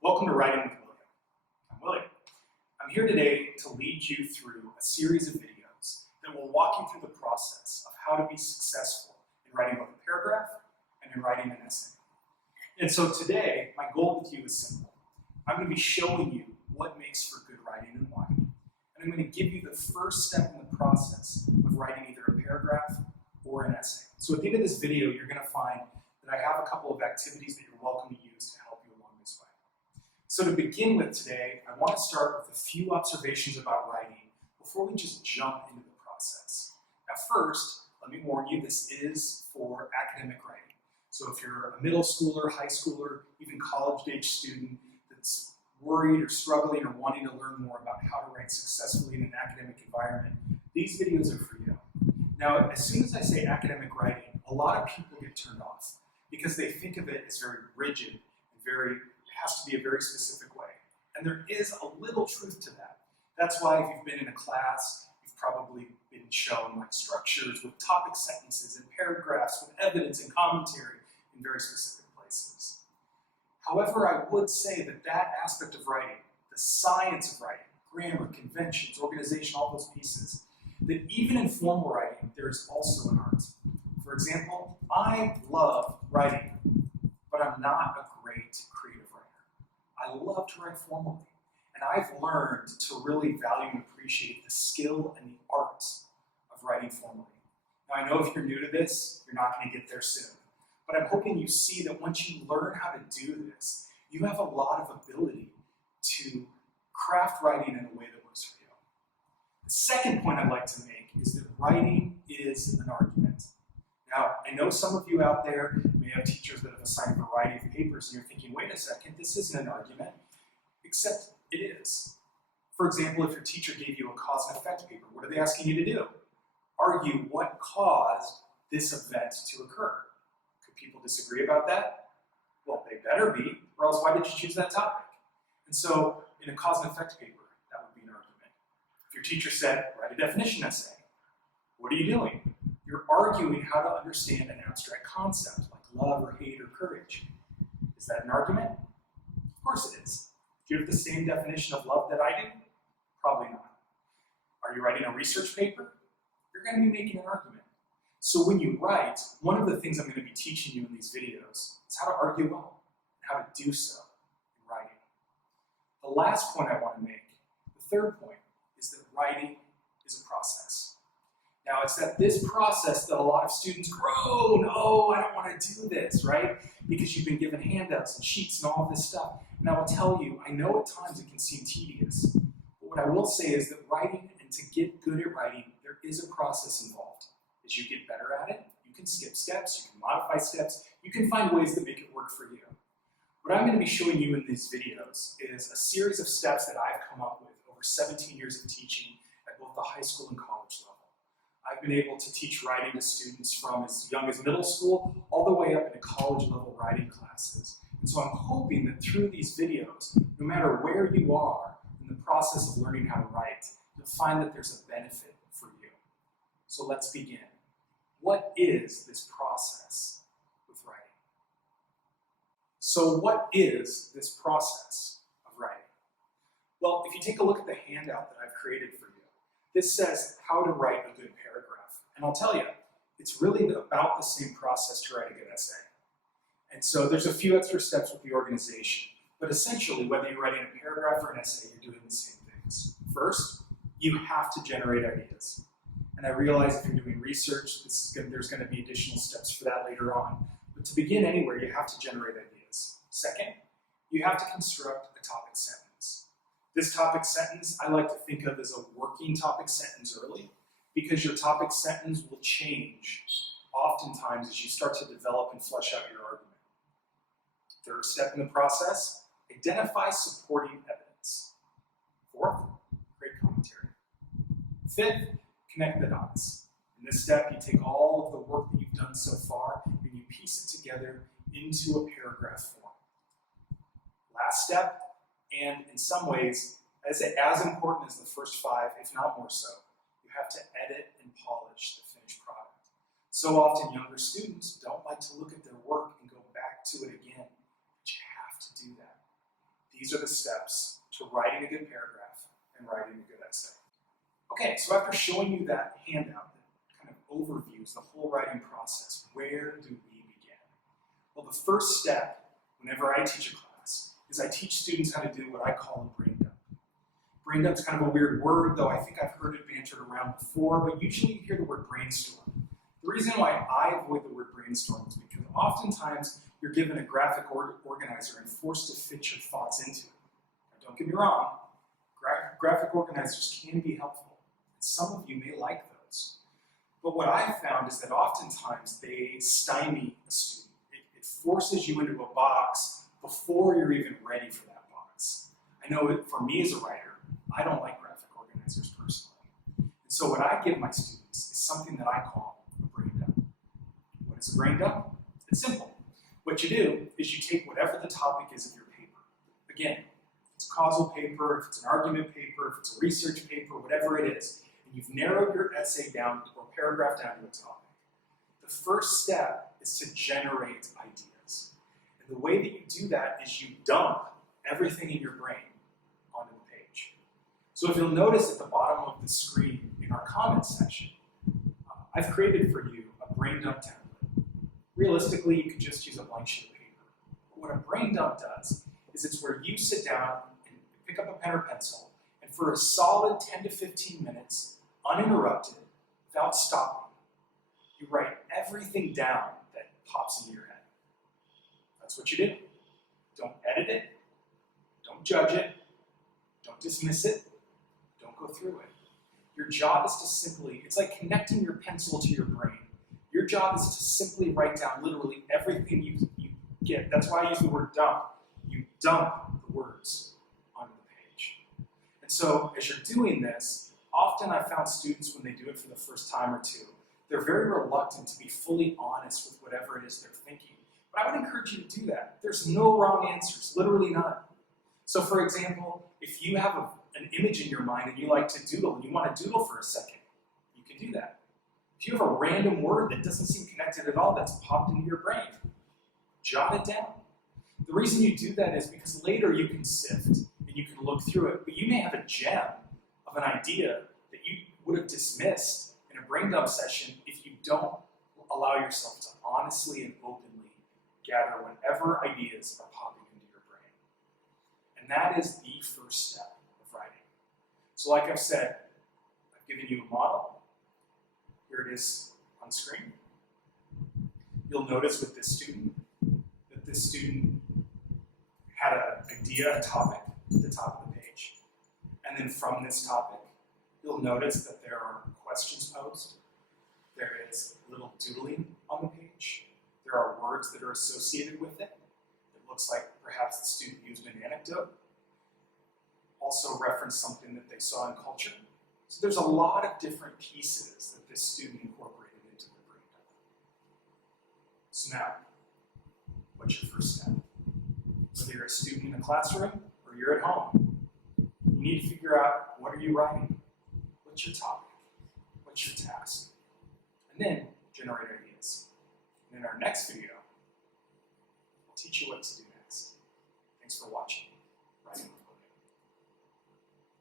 Welcome to Writing with William. I'm William. I'm here today to lead you through a series of videos that will walk you through the process of how to be successful in writing both a paragraph and in writing an essay. And so today, my goal with you is simple. I'm going to be showing you what makes for good writing and why. And I'm going to give you the first step in the process of writing either a paragraph or an essay. So at the end of this video, you're going to find that I have a couple of activities that you're welcome to use to help you along this way. So to begin with today, I want to start with a few observations about writing before we just jump into the process. Now first, let me warn you, this is for academic writing. So if you're a middle schooler, high schooler, even college-age student that's worried or struggling or wanting to learn more about how to write successfully in an academic environment, these videos are for you. Now, as soon as I say academic writing, a lot of people get turned off because they think of it as very rigid and it has to be a very specific way. And there is a little truth to that. That's why if you've been in a class, you've probably been shown like structures with topic sentences and paragraphs with evidence and commentary in very specific places. However, I would say that that aspect of writing, the science of writing, grammar, conventions, organization, all those pieces, that even in formal writing, there is also an art. For example, I love writing, but I'm not a great creative writer. I love to write formally, and I've learned to really value and appreciate the skill and the art of writing formally. Now, I know if you're new to this, you're not going to get there soon, but I'm hoping you see that once you learn how to do this, you have a lot of ability to craft writing in a way that works for you. The second point I'd like to make is that writing is an argument. Now, I know some of you out there may have teachers that have assigned a variety of papers, and you're thinking, wait a second, this isn't an argument, except it is. For example, if your teacher gave you a cause and effect paper, what are they asking you to do? Argue what caused this event to occur. Could people disagree about that? Well, they better be, or else why did you choose that topic? And so, in a cause and effect paper, that would be an argument. If your teacher said, write a definition essay, what are you doing? You're arguing how to understand an abstract concept like love or hate or courage. Is that an argument? Of course it is. Do you have the same definition of love that I do? Probably not. Are you writing a research paper? You're going to be making an argument. So when you write, one of the things I'm going to be teaching you in these videos is how to argue well and how to do so in writing. The last point I want to make, the third point, is that writing is a process. Now, it's at this process that a lot of students groan, oh, I don't want to do this, right? Because you've been given handouts and sheets and all this stuff. And I will tell you, I know at times it can seem tedious. But what I will say is that writing, and to get good at writing, there is a process involved. As you get better at it, you can skip steps, you can modify steps, you can find ways that make it work for you. What I'm going to be showing you in these videos is a series of steps that I've come up with over 17 years of teaching at both the high school and college level. I've been able to teach writing to students from as young as middle school all the way up into college level writing classes. And so I'm hoping that through these videos, no matter where you are in the process of learning how to write, you'll find that there's a benefit for you. So let's begin. What is this process with writing? So what is this process of writing? Well, if you take a look at the handout that I've created for you, this says how to write a good paragraph. And I'll tell you, it's really about the same process to write a good essay. And so there's a few extra steps with the organization, but essentially, whether you're writing a paragraph or an essay, you're doing the same things. First, you have to generate ideas. And I realize if you're doing research, there's going to be additional steps for that later on. But to begin anywhere, you have to generate ideas. Second, you have to construct a topic sentence. This topic sentence I like to think of as a working topic sentence early, because your topic sentence will change oftentimes as you start to develop and flesh out your argument. Third step in the process, identify supporting evidence. Fourth, create commentary. Fifth, connect the dots. In this step, you take all of the work that you've done so far and you piece it together into a paragraph form. Last step, and in some ways, as important as the first five, if not more so, you have to edit and polish the finished product. So often younger students don't like to look at their work and go back to it again, but you have to do that. These are the steps to writing a good paragraph and writing a good essay. Okay, so after showing you that handout that kind of overviews the whole writing process, where do we begin? Well, the first step, whenever I teach a class, is I teach students how to do what I call a brain dump. Brain dump's kind of a weird word, though I think I've heard it bantered around before, but usually you hear the word brainstorm. The reason why I avoid the word brainstorm is because oftentimes you're given a graphic organizer and forced to fit your thoughts into it. Now, don't get me wrong, graphic organizers can be helpful, and some of you may like those. But what I've found is that oftentimes they stymie a student. It forces you into a box before you're even ready for that box. I know it, for me as a writer, I don't like graphic organizers personally. And so what I give my students is something that I call a brain dump. What is a brain dump? It's simple. What you do is you take whatever the topic is of your paper. Again, if it's a causal paper, if it's an argument paper, if it's a research paper, whatever it is, and you've narrowed your essay down or paragraph down to a topic. The first step is to generate ideas. And the way that you do that is you dump everything in your brain onto the page. So if you'll notice at the bottom of the screen in our comments section, I've created for you a brain dump template. Realistically, you could just use a blank sheet of paper. But what a brain dump does is it's where you sit down and pick up a pen or pencil, and for a solid 10 to 15 minutes, uninterrupted, without stopping, you write everything down that pops into your head. That's what you do. Don't edit it, don't judge it, don't dismiss it, don't go through it. Your job is to simply, it's like connecting your pencil to your brain. Your job is to simply write down literally everything you get. That's why I use the word dump. You dump the words onto the page. And so as you're doing this, often I've found students when they do it for the first time or two, they're very reluctant to be fully honest with whatever it is they're thinking. But I would encourage you to do that. There's no wrong answers, literally none. So for example, if you have an image in your mind and you like to doodle and you want to doodle for a second, you can do that. If you have a random word that doesn't seem connected at all that's popped into your brain, jot it down. The reason you do that is because later you can sift and you can look through it, but you may have a gem of an idea that you would have dismissed in a brain dump session if you don't allow yourself to honestly and openly gather whatever ideas are popping into your brain. And that is the first step of writing. So like I've said, I've given you a model. Here it is on screen. You'll notice with this student that this student had an idea, a topic at the top of the page. And then from this topic, you'll notice that there are questions posed. There is little doodling on the page. There are words that are associated with it. It looks like perhaps the student used an anecdote. Also referenced something that they saw in culture. So there's a lot of different pieces that this student incorporated into the brain dump. So now, what's your first step? Whether you're a student in a classroom or you're at home, you need to figure out, what are you writing? What's your topic? What's your task? And then generate ideas. And in our next video, I'll teach you what to do next. Thanks for watching.